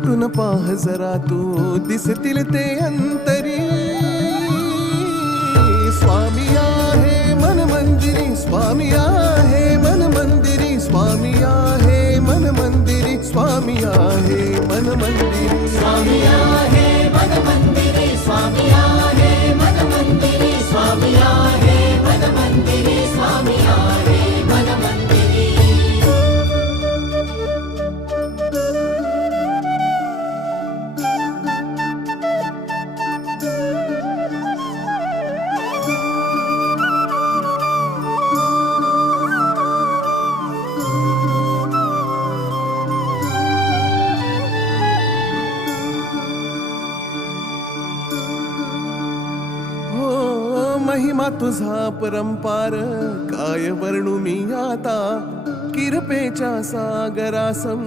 भेटून पाह जरा तू दिसतील ते अंतरी. स्वामी आहे मन मंदिरी, स्वामी आहे मन मंदिरी, स्वामी आहे मन मंदिरी, स्वामी आहे मन मंदिरी. स्वामी आहे मन मंदिरी, स्वामी आहे मन मंदिरी, स्वामी आहे मन मंदिरी, स्वामी आहे मन मंदिरी. महिमा तुझा परंपार काय वर्णू मी आता. किरपेच्या सागरासम